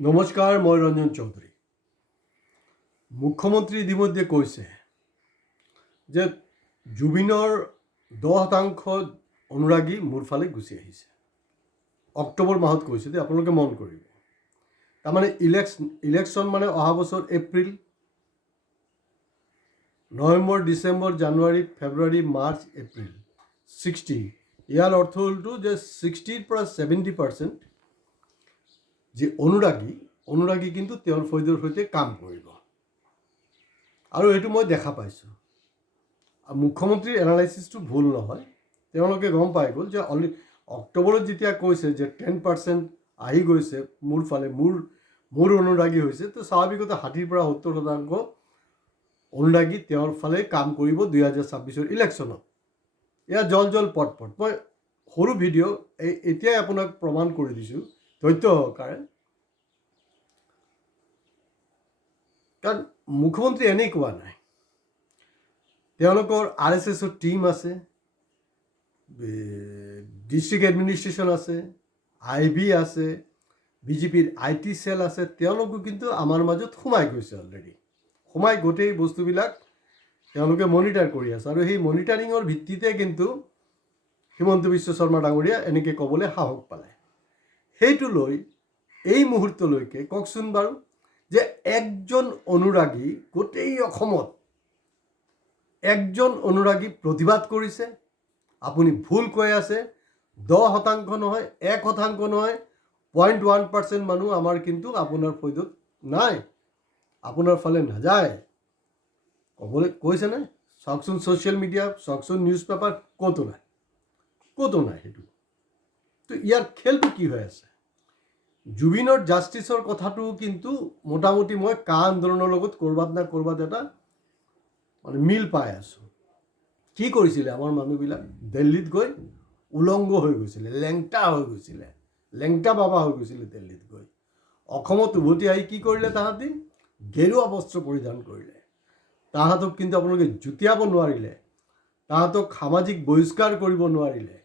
নমস্কাৰ, মই ৰঞ্জন চৌধুৰী। মুখ্যমন্ত্ৰী ইতিমধ্যে কৈছে যে জুবিনৰ 10% অনুৰাগী মোৰ ফালে গুচি আহিছে। অক্টোবৰ মাহত কৈছে যে আপোনালোকে মন কৰিব। তাৰমানে ইলেকশ্যন মানে অহা বছৰ এপ্ৰিল, নৱেম্বৰ, ডিচেম্বৰ, জানুৱাৰী, ফেব্ৰুৱাৰী, মাৰ্চ, এপ্ৰিল 60। ইয়াৰ অৰ্থ হ'লটো যে 60ৰ পৰা 70% যে অনুৰাগী কিন্তু তেওঁৰ ফৈদৰ সৈতে কাম কৰিব, আৰু এইটো মই দেখা পাইছোঁ। মুখ্যমন্ত্ৰীৰ এনালাইচিছটো ভুল নহয়। তেওঁলোকে গম পাই গ'ল যে অক্টোবৰত যেতিয়া কৈছে যে 10% আহি গৈছে মোৰ ফালে, মোৰ অনুৰাগী হৈছে, তো স্বাভাৱিকতে 60ৰ পৰা 70% অনুৰাগী তেওঁৰ ফালে কাম কৰিব 2026 ইলেকশ্যনত। এয়া জল পট। মই সৰু ভিডিঅ' এতিয়াই আপোনাক প্ৰমাণ কৰি দিছোঁ তথ্য সহকাৰে। কাৰণ মুখ্যমন্ত্ৰী এনেই কোৱা নাই। তেওঁলোকৰ RSSৰ টীম আছে, ডিষ্ট্ৰিক্ট এডমিনিষ্ট্ৰেশ্যন আছে, IB আছে, বিজেপিৰ IT চেল আছে। তেওঁলোকো কিন্তু আমাৰ মাজত সোমাই গৈছে অলৰেডি। সোমাই গোটেই বস্তুবিলাক তেওঁলোকে মনিটাৰ কৰি আছে, আৰু সেই মনিটাৰিঙৰ ভিত্তিতে কিন্তু হিমন্ত বিশ্ব শৰ্মা ডাঙৰীয়া এনেকৈ ক'বলৈ সাহস পালে। সেইটো লৈ এই মুহূৰ্তলৈকে কওকচোন বাৰু যে একজন অনুৰাগী গোটেই অসমত একজন অনুৰাগী প্ৰতিবাদ কৰিছে। আপুনি ভুল কৈ আছে। 10% নহয়, 1% নহয়, 0.1% মানুহ আমাৰ কিন্তু আপোনাৰ ফৈদত নাই, আপোনাৰ ফালে নাযায় ক'বলৈ কৈছেনে? চাওকচোন ছ'চিয়েল মিডিয়া, চাওকচোন নিউজ পেপাৰ, ক'তো নাই সেইটো। তো ইয়াৰ খেলটো কি হৈ আছে? জুবিনৰ জাষ্টিছৰ কথাটো কিন্তু মোটামুটি মই কা আন্দোলনৰ লগত ক'ৰবাত এটা মানে মিল পাই আছোঁ। কি কৰিছিলে আমাৰ মানুহবিলাক? দিল্লীত গৈ উলংগ হৈ গৈছিলে, লেংটা বাবা হৈ গৈছিলে দিল্লীত গৈ। অসমত উভতি আহি কি কৰিলে? তাহাঁতি গেৰুৱা বস্ত্ৰ পৰিধান কৰিলে। তাহাঁতক কিন্তু আপোনালোকে জুতিয়াব নোৱাৰিলে, তাহাঁতক সামাজিক বহিষ্কাৰ কৰিব নোৱাৰিলে।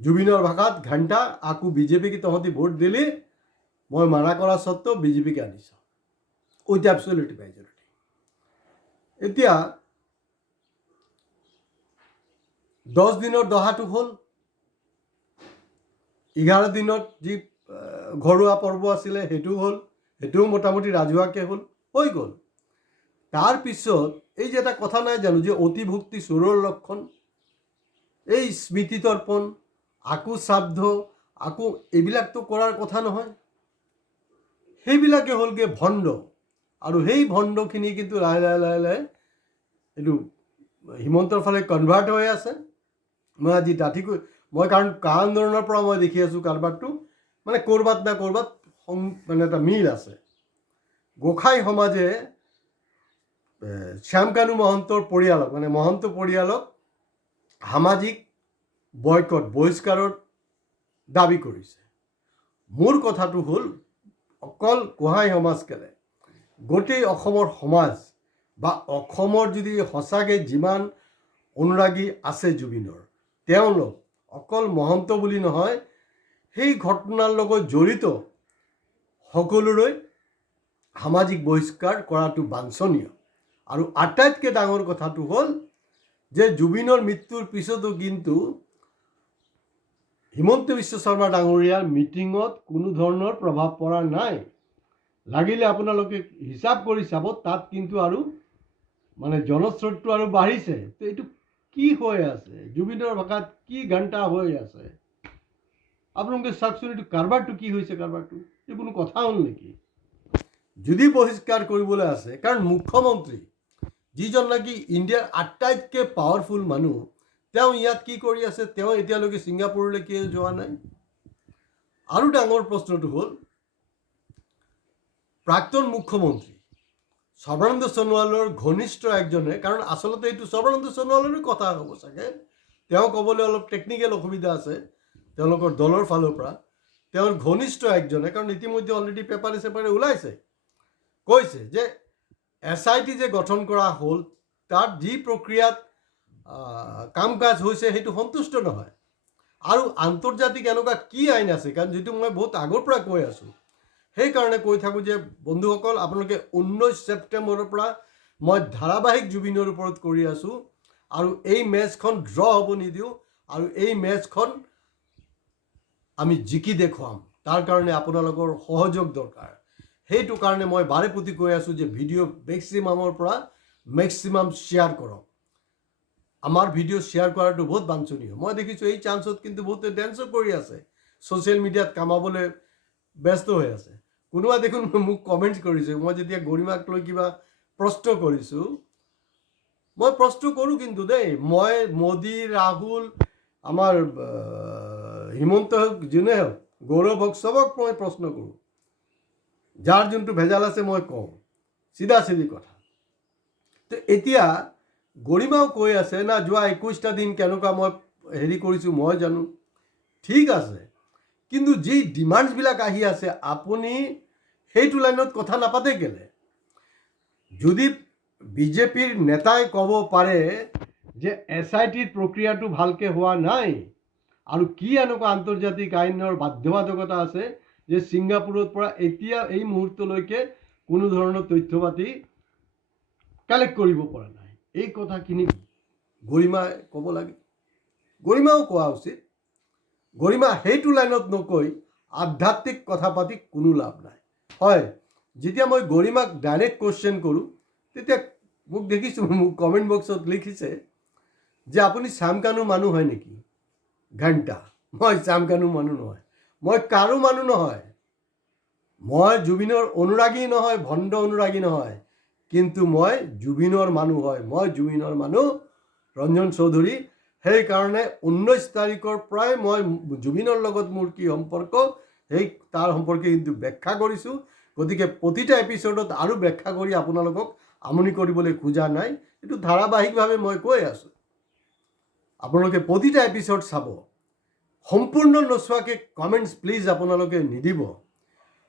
জুবিনৰ ভাষাত ঘণ্টা আকৌ বিজেপিক তহঁতি ভোট দিলি, মই মানা কৰা স্বত্বেও বিজেপিক আনিছ উইথ এবছলিউট মেজৰিটি। এতিয়া 10 দিনৰ দহাটো হ'ল, 11 দিনত যি ঘৰুৱা পৰ্ব আছিলে সেইটোও হ'ল, সেইটোও মোটামুটি ৰাজহুৱাকৈ হৈ গ'ল। তাৰপিছত এই যে এটা কথা নাই জানো যে অতিভক্তি চোৰৰ লক্ষণ, এই স্মৃতি তৰ্পণ, আকৌ শ্ৰাদ্ধ, আকৌ এইবিলাকতো কৰাৰ কথা নহয়। সেইবিলাকে হ'লগৈ ভণ্ড, আৰু সেই ভণ্ডখিনি কিন্তু লাহে লাহে এইটো হিমন্তৰ ফালে কনভাৰ্ট হৈ আছে। মই আজি ডাঠিকৈ কাৰণ কা আন্দোলনৰ পৰা মই দেখি আছোঁ কাৰবাৰটো মানে ক'ৰবাত না ক'ৰবাত মানে এটা মিল আছে। গোসাঁই সমাজে শ্যামকানু মহন্তৰ পৰিয়ালক, মানে মহন্ত পৰিয়ালক সামাজিক বহিষ্কাৰৰ দাবী কৰিছে। মোৰ কথাটো হ'ল অকল গোহাঁই সমাজ কেলে, গোটেই অসমৰ সমাজ বা অসমৰ যদি সঁচাকৈ যিমান অনুৰাগী আছে জুবিনৰ, তেওঁলোক অকল মহন্ত বুলি নহয়, সেই ঘটনাৰ লগত জড়িত সকলোৰে সামাজিক বহিষ্কাৰ কৰাটো বাঞ্ছনীয়। আৰু আটাইতকৈ ডাঙৰ কথাটো হ'ল যে জুবিনৰ মৃত্যুৰ পিছতো কিন্তু হিমন্ত বিশ্ব শৰ্মা ডাঙৰীয়াৰ মিটিঙত কোনো ধৰণৰ প্ৰভাৱ পৰা নাই। লাগিলে আপোনালোকে হিচাপ কৰি চাব, তাত কিন্তু আৰু মানে জনস্ৰোতটো আৰু বাঢ়িছে। তো এইটো কি হৈ আছে? জুবিনৰ ভাষাত কি ঘণ্টা হৈ আছে? আপোনালোকে চাওকচোন, এইটো কাৰবাৰটো কি হৈছে? কাৰবাৰটো এই কোনো কথা হ'ল নেকি? যদি বহিষ্কাৰ কৰিবলৈ আছে, কাৰণ মুখ্যমন্ত্ৰী যিজন নেকি ইণ্ডিয়াৰ আটাইতকৈ পাৱাৰফুল মানুহ, তেওঁ ইয়াত কি কৰি আছে? তেওঁ এতিয়ালৈকে ছিংগাপুৰলৈ কিয় যোৱা নাই? আৰু ডাঙৰ প্ৰশ্নটো হ'ল, প্ৰাক্তন মুখ্যমন্ত্ৰী সৰ্বানন্দ সোণোৱালৰ ঘনিষ্ঠ একজনে, কাৰণ আচলতে এইটো সৰ্বানন্দ সোণোৱালৰো কথা হ'ব চাগে, তেওঁ ক'বলৈ অলপ টেকনিকেল অসুবিধা আছে তেওঁলোকৰ দলৰ ফালৰ পৰা, তেওঁৰ ঘনিষ্ঠ একজনে, কাৰণ ইতিমধ্যে অলৰেডি পেপাৰে ওলাইছে, কৈছে যে SIT যে গঠন কৰা হ'ল, তাত যি প্ৰক্ৰিয়াত কাম কাজ হৈছে সেইটো সন্তুষ্ট নহয়। আৰু আন্তৰ্জাতিক এনেকুৱা কি আইন আছে? কাৰণ যিটো মই বহুত আগৰ পৰা কৈ আছোঁ, সেইকাৰণে কৈ থাকোঁ যে বন্ধুসকল, আপোনালোকে 19 ছেপ্টেম্বৰৰ পৰা মই ধাৰাবাহিক জুবিনৰ ওপৰত কৰি আছোঁ, আৰু এই মেচখন ড্ৰ হ'ব নিদিওঁ, আৰু এই মেচখন আমি জিকি দেখুৱাম। তাৰ কাৰণে আপোনালোকৰ সহযোগ দৰকাৰ। সেইটো কাৰণে মই বাৰে প্ৰতি কৈ আছোঁ যে ভিডিঅ' মেক্সিমামৰ পৰা মেক্সিমাম শ্বেয়াৰ কৰক। আমাৰ ভিডিঅ' শ্বেয়াৰ কৰাটো বহুত বাঞ্ছনীয়। মই দেখিছোঁ এই চান্সত কিন্তু বহুতে ডেন্সো কৰি আছে, ছ'চিয়েল মিডিয়াত কামাবলৈ ব্যস্ত হৈ আছে। কোনোবা দেখোন মোক কমেণ্টছ কৰিছে, মই যেতিয়া গৰিমাক লৈ কিবা প্ৰশ্ন কৰিছোঁ, মই প্ৰশ্ন কৰোঁ কিন্তু দেই, মই মোদী, ৰাহুল, আমাৰ হিমন্ত হওক, যোনে হওক, গৌৰৱ হওক, চবক মই প্ৰশ্ন কৰোঁ। যাৰ যোনটো ভেজাল আছে মই কওঁ, চিধা চিধি কথা। তো এতিয়া গৰিমাও কৈ আছে না, যোৱা 21টা দিন কেনেকুৱা মই হেৰি কৰিছোঁ মই জানো। ঠিক আছে, কিন্তু যি ডিমাণ্ডছবিলাক আহি আছে আপুনি সেইটো লাইনত কথা নাপাতে কেলে? যদি বিজেপিৰ নেতাই ক'ব পাৰে যে SITৰ প্ৰক্ৰিয়াটো ভালকৈ হোৱা নাই, আৰু কি এনেকুৱা আন্তৰ্জাতিক আইনৰ বাধ্যবাধকতা আছে যে ছিংগাপুৰৰ পৰা এতিয়া এই মুহূৰ্তলৈকে কোনো ধৰণৰ তথ্য পাতি কালেক্ট কৰিব পৰা নাই, এই কথাখিনি গৰিমাই ক'ব লাগে। গৰিমাও কোৱা উচিত। গৰিমা সেইটো লাইনত নকৈ আধ্যাত্মিক কথা পাতি কোনো লাভ নাই। হয়, যেতিয়া মই গৰিমাক ডাইৰেক্ট কুৱেশ্যন কৰোঁ, তেতিয়া মোক দেখিছোঁ, মোক কমেণ্ট বক্সত লিখিছে যে আপুনি চামকানু মানুহ হয় নেকি? ঘণ্টা, মই চামকানু মানুহ নহয়, মই কাৰো মানুহ নহয়, মই জুবিনৰ অনুৰাগী নহয়, ভণ্ড অনুৰাগী নহয়, কিন্তু মই জুবিনৰ মানুহ হয়। মই জুবিনৰ মানুহ ৰঞ্জন চৌধুৰী। সেইকাৰণে 19 তাৰিখৰ পৰাই মই জুবিনৰ লগত মোৰ কি সম্পৰ্ক, সেই তাৰ সম্পৰ্কে কিন্তু ব্যাখ্যা কৰিছোঁ। গতিকে প্ৰতিটা এপিছ'ডত আৰু ব্যাখ্যা কৰি আপোনালোকক আমনি কৰিবলৈ খোজা নাই, এইটো ধাৰাবাহিকভাৱে মই কৈ আছোঁ। আপোনালোকে প্ৰতিটা এপিছ'ড চাব। সম্পূৰ্ণ নোচোৱাকৈ কমেণ্টছ প্লিজ আপোনালোকে নিদিব।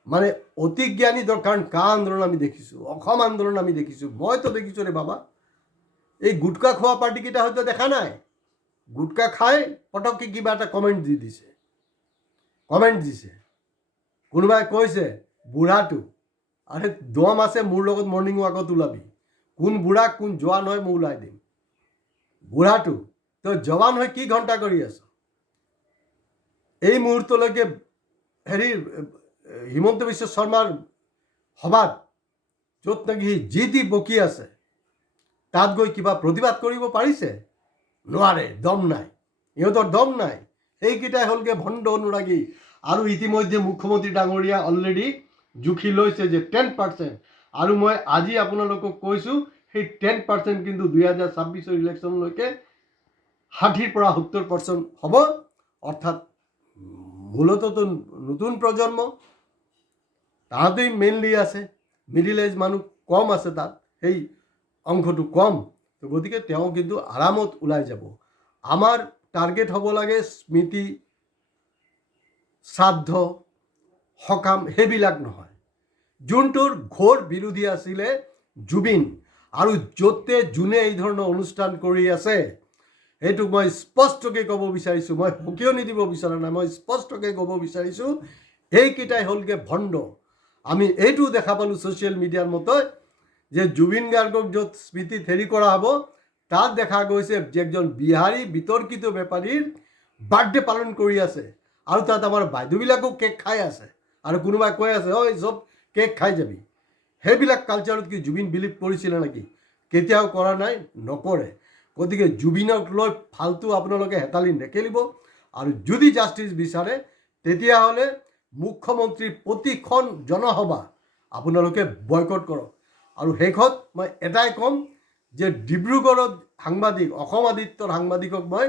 মানে অতি জ্ঞানী দৰকাৰ। কা আন্দোলন আমি দেখিছোঁ, অসম আন্দোলন আমি দেখিছোঁ, মইতো দেখিছোঁ ৰে বাবা। এই গুটকা খোৱা পাৰ্টিকেইটা হয়তো দেখা নাই, গুটকা খাই পটককৈ কিবা এটা কমেণ্ট দি দিছে, কমেণ্ট দিছে। কোনোবাই কৈছে বুঢ়াটো, আৰে দম আছে মোৰ লগত মৰ্ণিং ৱাকত ওলাবি, কোন বুঢ়া কোন জোৱান হয় মই ওলাই দিম। বুঢ়াটো তই জৱান হৈ কি ঘণ্টা কৰি আছ? এই মুহূৰ্তলৈকে হেৰি হিমন্ত বিশ্ব শৰ্মাৰ সভাত য'ত নেকি যি টি বকি আছে, তাত গৈ কিবা প্ৰতিবাদ কৰিব পাৰিছে? নোৱাৰে, দম নাই, ইহঁতৰ দম নাই। সেইকেইটাই হ'লগৈ ভণ্ড অনুৰাগী। আৰু ইতিমধ্যে মুখ্যমন্ত্ৰী ডাঙৰীয়া অলৰেডি জুখি লৈছে যে 10%, আৰু মই আজি আপোনালোকক কৈছোঁ সেই 10% কিন্তু 2026 ইলেকশ্যনলৈকে 60ৰ পৰা 70% হ'ব। অৰ্থাৎ মূলতঃ নতুন প্ৰজন্ম, তাহাঁতেই মেইনলি আছে, মিডিল এজ মানুহ কম আছে তাত, সেই অংশটো কম। তো গতিকে তেওঁ কিন্তু আৰামত ওলাই যাব। আমাৰ টাৰ্গেট হ'ব লাগে স্মৃতি, শ্ৰাদ্ধ, সকাম, সেইবিলাক নহয়। যোনটোৰ ঘোৰ বিৰোধী আছিলে জুবিন, আৰু য'তে যোনে এই ধৰণৰ অনুষ্ঠান কৰি আছে, এইটো মই স্পষ্টকৈ ক'ব বিচাৰিছোঁ, মই সকিয়নি দিব বিচৰা নাই, মই স্পষ্টকৈ ক'ব বিচাৰিছোঁ, এইকেইটাই হ'লগৈ ভণ্ড। আমি এইটো দেখা পালোঁ ছ'চিয়েল মিডিয়াৰ মতে যে জুবিন গাৰ্গক য'ত স্মৃতিত হেৰি কৰা হ'ব, তাত দেখা গৈছে যে একজন বিহাৰী বিতৰ্কিত বেপাৰীৰ বাৰ্থডে পালন কৰি আছে, আৰু তাত আমাৰ বাইদেউবিলাকো কেক খাই আছে, আৰু কোনোবাই কৈ আছে ঐ চব কেক খাই যাবি। সেইবিলাক কালচাৰত কি জুবিন বিলিভ কৰিছিলে নেকি? কেতিয়াও কৰা নাই, নকৰে। গতিকে জুবিনক লৈ ফাল্টু আপোনালোকে হেতালি নেখেলিব। আৰু যদি জাষ্টিছ বিচাৰে তেতিয়াহ'লে মুখ্যমন্ত্ৰীৰ প্ৰতিখন জনসভা আপোনালোকে বয়কট কৰক। আৰু শেষত মই এটাই ক'ম যে ডিব্ৰুগড়ত সাংবাদিক, অসম আদিত্যৰ সাংবাদিকক মই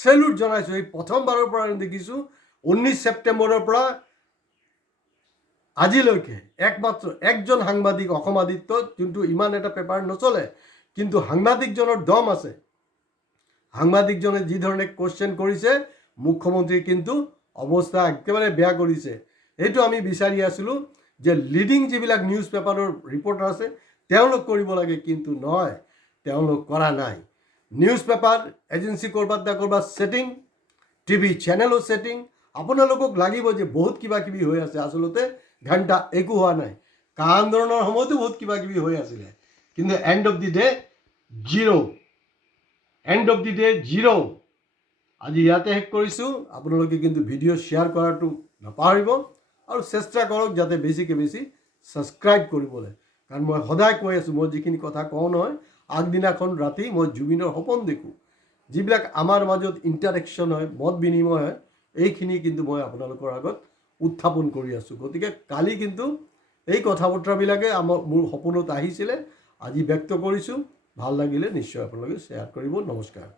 চেলুট জনাইছোঁ। এই প্ৰথমবাৰৰ পৰা দেখিছোঁ 19 ছেপ্টেম্বৰৰ পৰা আজিলৈকে একমাত্ৰ একজন সাংবাদিক অসম আদিত্যত, যোনটো ইমান এটা পেপাৰ নচলে, কিন্তু সাংবাদিকজনৰ দম আছে। সাংবাদিকজনে যি ধৰণে কুৱেশ্যন কৰিছে, মুখ্যমন্ত্ৰীৰ কিন্তু অৱস্থা একেবাৰে বেয়া কৰিছে। এইটো আমি বিচাৰি আছিলোঁ যে লিডিং যিবিলাক নিউজ পেপাৰৰ ৰিপৰ্টাৰ আছে তেওঁলোক কৰিব লাগে, কিন্তু নহয়, তেওঁলোক কৰা নাই। নিউজ পেপাৰ এজেঞ্চি ক'ৰবাত না ক'ৰবাত ছেটিং, টিভি চেনেলো ছেটিং। আপোনালোকক লাগিব যে বহুত কিবা কিবি হৈ আছে, আচলতে ঘণ্টা একো হোৱা নাই। কা আন্দোলনৰ সময়তো বহুত কিবা কিবি হৈ আছিলে, কিন্তু and of the day zero'. And of the day zero'. আজি ইয়াতে শেষ কৰিছোঁ। আপোনালোকে কিন্তু ভিডিঅ' শ্বেয়াৰ কৰাটো নাপাহৰিব আৰু চেষ্টা কৰক যাতে বেছিকৈ বেছি ছাবস্ক্ৰাইব কৰিবলৈ। কাৰণ মই সদায় কৈ আছোঁ, মই যিখিনি কথা কওঁ নহয়, আগদিনাখন ৰাতি মই জুবিনৰ সপোন দেখোঁ। যিবিলাক আমাৰ মাজত ইণ্টাৰেকশ্যন হয়, মত বিনিময় হয়, এইখিনি কিন্তু মই আপোনালোকৰ আগত উত্থাপন কৰি আছোঁ। গতিকে কালি কিন্তু এই কথা বতৰাবিলাকে মোৰ সপোনত আহিছিলে, আজি ব্যক্ত কৰিছোঁ। ভাল লাগিলে নিশ্চয় আপোনালোকে শ্বেয়াৰ কৰিব। নমস্কাৰ।